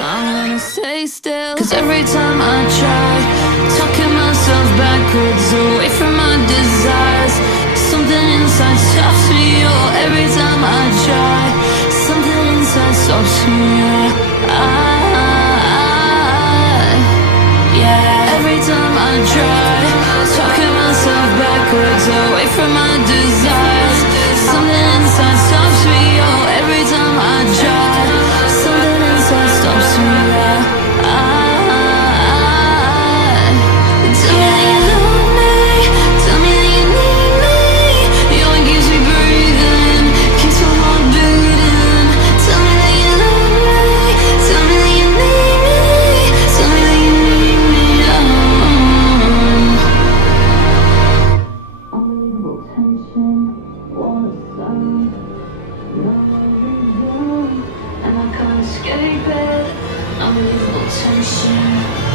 I wanna stay still. Cause every time I try, talking myself backwards away from my desires, something inside stops me. Oh, every time I try, something inside stops me. Yeah, every time I try, talking myself backwards away from my desires, something inside stops me. Oh, every time I try, something inside stops me. Tell me that you love me, tell me that you need me. You're what keeps me breathing, keeps my heart beating. Tell me that you love me, tell me that you need me, tell me that you need me. Unbelievable tension, wanna sound, no reason, and I can't escape it. Unbelievable tension.